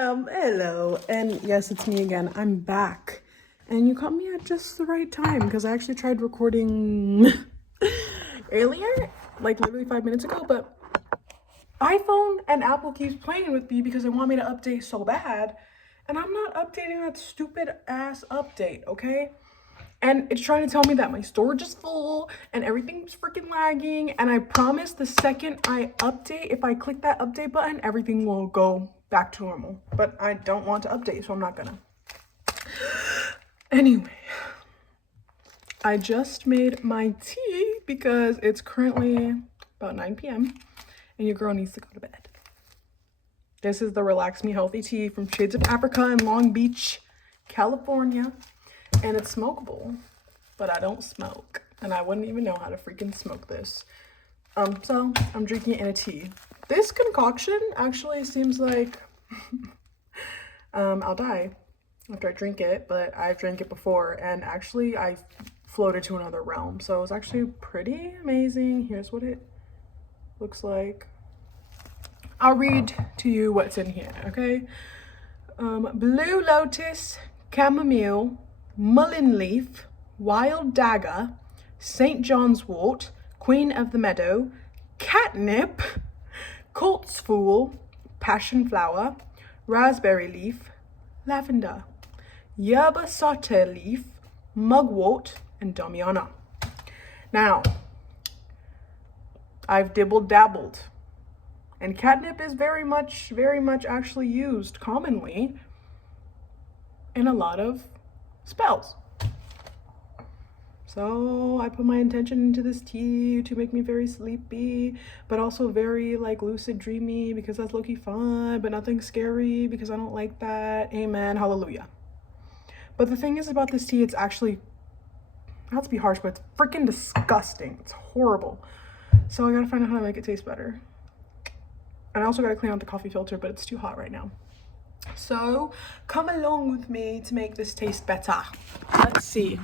Hello, and yes, it's me again. I'm back, and you caught me at just the right time because I actually tried recording earlier, like literally 5 minutes ago, but iPhone and Apple keeps playing with me because they want me to update so bad, and I'm not updating that stupid ass update, okay? And it's trying to tell me that my storage is full and everything's freaking lagging. And I promise the second I update, if I click that update button, everything will go back to normal. But I don't want to update, so I'm not gonna. Anyway, I just made my tea because it's currently about 9 p.m. and your girl needs to go to bed. This is the Relax Me Healthy tea from Shades of Africa in Long Beach, California. And it's smokable, but I don't smoke, and I wouldn't even know how to freaking smoke this. So I'm drinking it in a tea. This concoction actually seems like I'll die after I drink it, but I've drank it before, and actually I floated to another realm. So it's actually pretty amazing. Here's what it looks like. I'll read to you what's in here, okay? Blue lotus, chamomile, mullein leaf, wild dagger, St. John's wort, queen of the meadow, catnip, colt's fool, passion flower, raspberry leaf, lavender, yerba sauter leaf, mugwort, and damiana. Now, I've dibbled-dabbled, and catnip is very much actually used commonly in a lot of spells. So I put my intention into this tea to make me very sleepy, but also very like lucid dreamy because that's low-key fun, but nothing scary because I don't like that. Amen, hallelujah. But the thing is about this tea, it's actually, not to be harsh, but it's freaking disgusting. It's horrible. So I gotta find out how to make it taste better. And I also gotta clean out the coffee filter, but it's too hot right now. So come along with me to make this taste better. Let's see.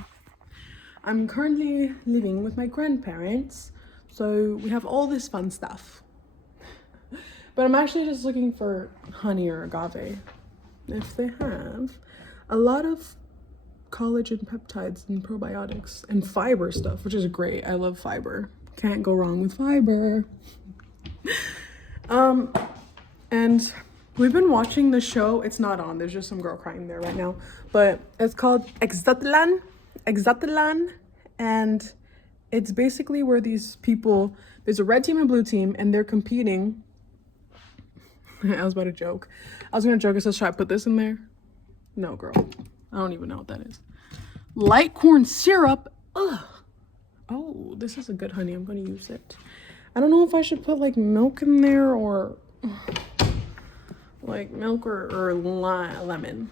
I'm currently living with my grandparents, so we have all this fun stuff. But I'm actually just looking for honey or agave. If they have a lot of collagen peptides and probiotics and fiber stuff, which is great. I love fiber. Can't go wrong with fiber. And we've been watching the show. It's not on. There's just some girl crying there right now. But it's called Exatlan. And it's basically where these people, there's a red team and a blue team, and they're competing. I was about to joke. I was going to joke. It says, should I put this in there? No, girl. I don't even know what that is. Light corn syrup. Ugh. Oh, this is a good honey. I'm going to use it. I don't know if I should put like milk in there or like milk or lemon.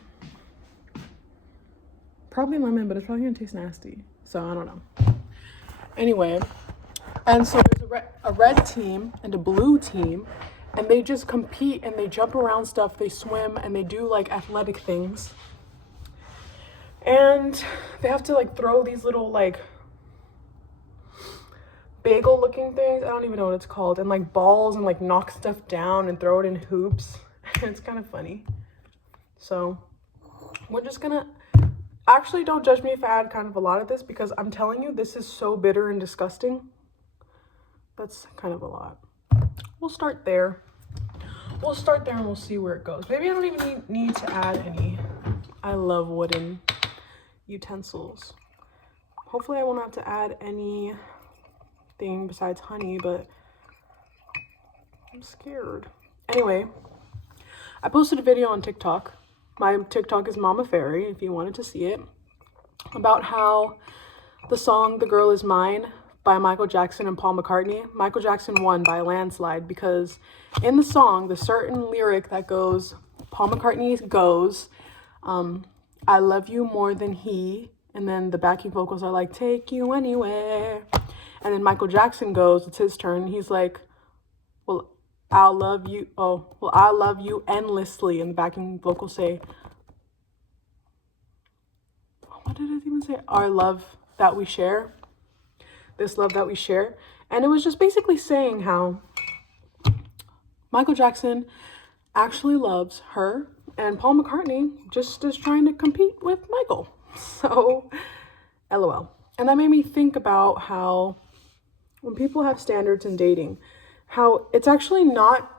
Probably lemon, but it's probably gonna taste nasty. So I don't know. Anyway, and so there's a red team and a blue team, and they just compete and they jump around stuff, they swim and they do like athletic things. And they have to like throw these little like bagel looking things, I don't even know what it's called, and like balls and like knock stuff down and throw it in hoops. It's kind of funny. So we're just gonna, actually don't judge me if I add kind of a lot of this because I'm telling you this is so bitter and disgusting. That's kind of a lot. We'll start there and we'll see where it goes. Maybe I don't even need to add any. I love wooden utensils. Hopefully I won't have to add any thing besides honey, but I'm scared. Anyway, I posted a video on TikTok. My TikTok is Mama Fairy, if you wanted to see it, about how the song The Girl Is Mine by Michael Jackson and Paul McCartney, Michael Jackson won by a landslide because in the song, the certain lyric that goes, Paul McCartney goes, I love you more than he, and then the backing vocals are like, take you anywhere. And then Michael Jackson goes, it's his turn. He's like, well, I'll love you. Oh, well, I love you endlessly. And the backing vocals say, what did it even say? Our love that we share. This love that we share. And it was just basically saying how Michael Jackson actually loves her And Paul McCartney just is trying to compete with Michael. So, LOL. And that made me think about how when people have standards in dating, how it's actually not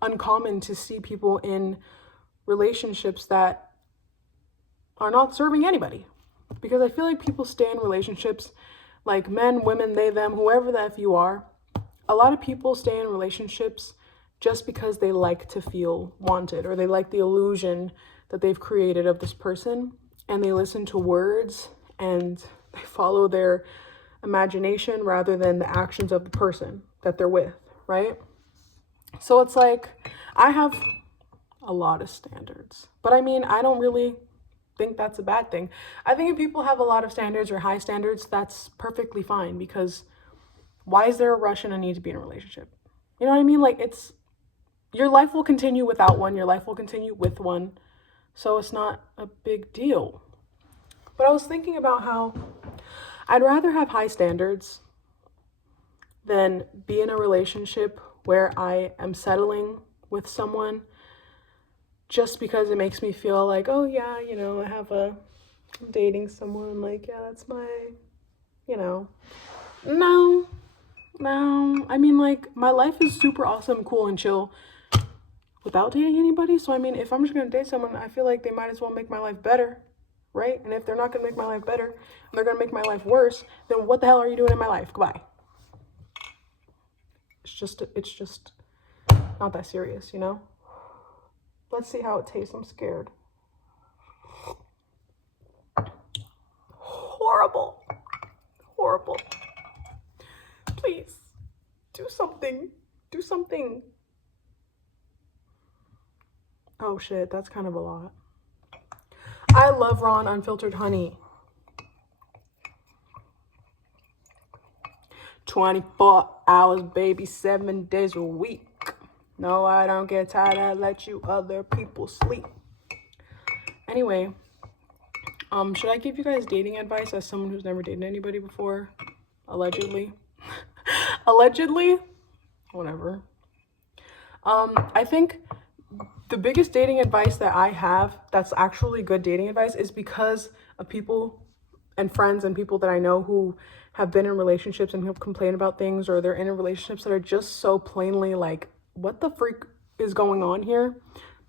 uncommon to see people in relationships that are not serving anybody. Because I feel like people stay in relationships, like men, women, they, them, whoever the F you are. A lot of people stay in relationships just because they like to feel wanted, or they like the illusion that they've created of this person, and they listen to words and they follow their imagination rather than the actions of the person that they're with, right? So it's like, I have a lot of standards, but I mean, I don't really think that's a bad thing. I think if people have a lot of standards or high standards, that's perfectly fine, because why is there a rush and a need to be in a relationship? You know what I mean? Like, it's, your life will continue without one, your life will continue with one, so it's not a big deal. But I was thinking about how I'd rather have high standards than be in a relationship where I am settling with someone just because it makes me feel like, oh yeah, you know, I'm dating someone, like, yeah, that's my, you know. No, I mean, like, my life is super awesome, cool, and chill without dating anybody. So I mean, if I'm just gonna date someone, I feel like they might as well make my life better, right? And if they're not gonna make my life better and they're gonna make my life worse, then what the hell are you doing in my life? Goodbye. It's just not that serious, you know? Let's see how it tastes. I'm scared. Horrible. Please, do something. Oh shit, that's kind of a lot. I love raw and unfiltered honey. 24 hours, baby, 7 days a week. No, I don't get tired. I let you other people sleep. Anyway, should I give you guys dating advice as someone who's never dated anybody before? Allegedly. Allegedly? Whatever. I think the biggest dating advice that I have that's actually good dating advice is because of people and friends and people that I know who have been in relationships and who complain about things, or they're in relationships that are just so plainly like, what the freak is going on here?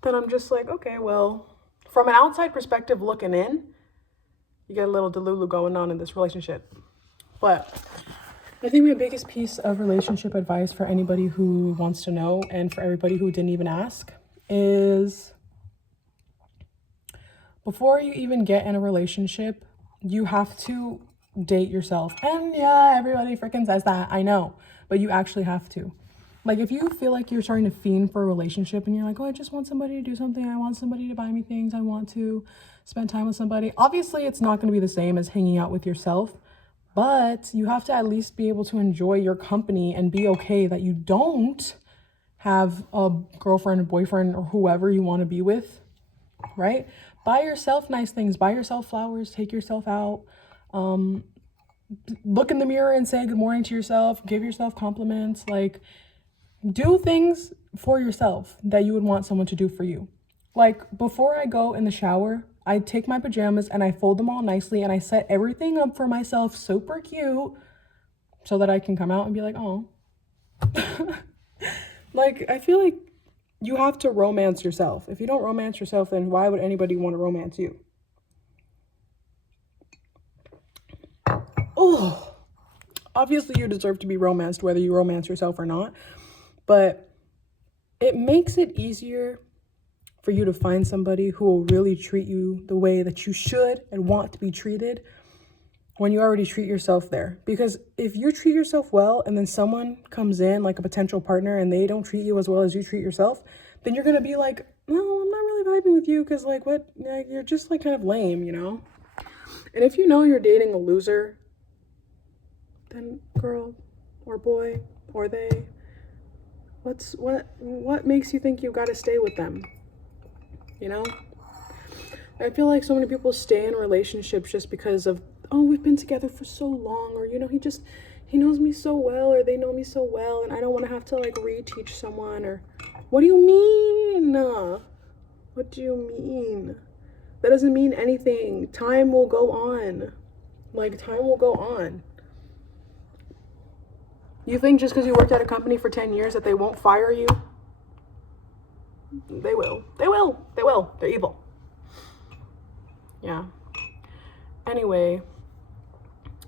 That I'm just like, okay, well, from an outside perspective looking in, you get a little delulu going on in this relationship. But I think my biggest piece of relationship advice for anybody who wants to know, and for everybody who didn't even ask, is before you even get in a relationship, you have to date yourself. And yeah, everybody freaking says that, I know, but you actually have to. Like, if you feel like you're starting to fiend for a relationship and you're like, oh, I just want somebody to do something, I want somebody to buy me things, I want to spend time with somebody, obviously it's not going to be the same as hanging out with yourself, but you have to at least be able to enjoy your company and be okay that you don't have a girlfriend or boyfriend or whoever you want to be with, right? Buy yourself nice things, buy yourself flowers, take yourself out, look in the mirror and say good morning to yourself, give yourself compliments, like, do things for yourself that you would want someone to do for you. Like, before I go in the shower, I take my pajamas and I fold them all nicely and I set everything up for myself super cute so that I can come out and be like, oh. Like, I feel like you have to romance yourself. If you don't romance yourself, then why would anybody want to romance you? Oh, obviously you deserve to be romanced whether you romance yourself or not. But it makes it easier for you to find somebody who will really treat you the way that you should and want to be treated when you already treat yourself there. Because if you treat yourself well and then someone comes in, like a potential partner, and they don't treat you as well as you treat yourself, then you're going to be like, no, I'm not really vibing with you because, like, what? Like, you're just, like, kind of lame, you know? And if you know you're dating a loser, then girl or boy or they, what makes you think you got to stay with them? You know? I feel like so many people stay in relationships just because of, oh, we've been together for so long, or, you know, he knows me so well, or they know me so well, and I don't want to have to, like, reteach someone, or what do you mean? What do you mean? That doesn't mean anything. Time will go on. Like, time will go on. You think just because you worked at a company for 10 years that they won't fire you? They will. They will. They will. They're evil. Yeah. Anyway,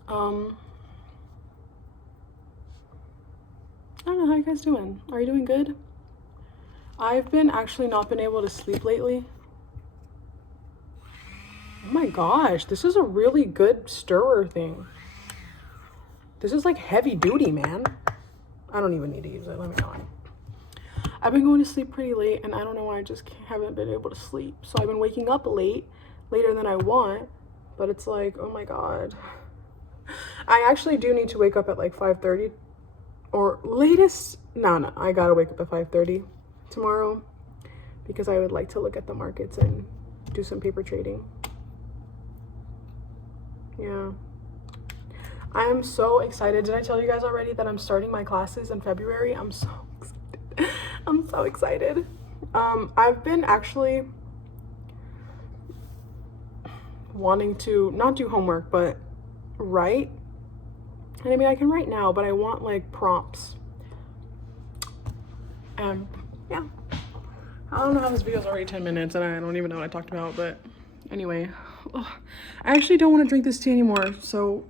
I don't know, how you guys doing? Are you doing good? I've been actually not been able to sleep lately. Oh my gosh, this is a really good stirrer thing. This is like heavy duty, man. I don't even need to use it. Let me know. I've been going to sleep pretty late, and I don't know why I just haven't been able to sleep. So I've been waking up late, later than I want, but it's like, oh my God. I actually do need to wake up at like 5:30 or latest. No, I gotta wake up at 5:30 tomorrow because I would like to look at the markets and do some paper trading. Yeah. I am so excited. Did I tell you guys already that I'm starting my classes in February? I'm so excited. I'm so excited. I've been actually wanting to not do homework, but write. And I mean, I can write now, but I want like prompts. And yeah, I don't know how this video is already 10 minutes and I don't even know what I talked about, but anyway, I actually don't want to drink this tea anymore, so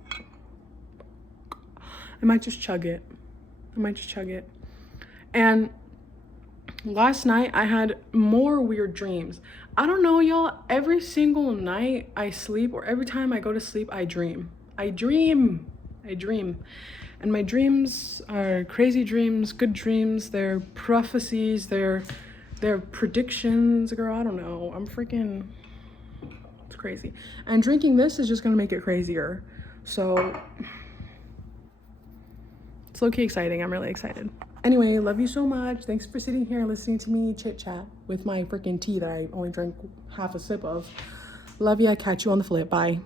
I might just chug it. And last night I had more weird dreams. I don't know, y'all. Every single night I sleep, or every time I go to sleep, I dream. And my dreams are crazy dreams, good dreams. They're prophecies. They're predictions. Girl, I don't know. It's crazy. And drinking this is just gonna make it crazier. So it's low-key exciting. I'm really excited. Anyway, love you so much. Thanks for sitting here and listening to me chit chat with my freaking tea that I only drank half a sip of. Love ya. Catch you on the flip. Bye.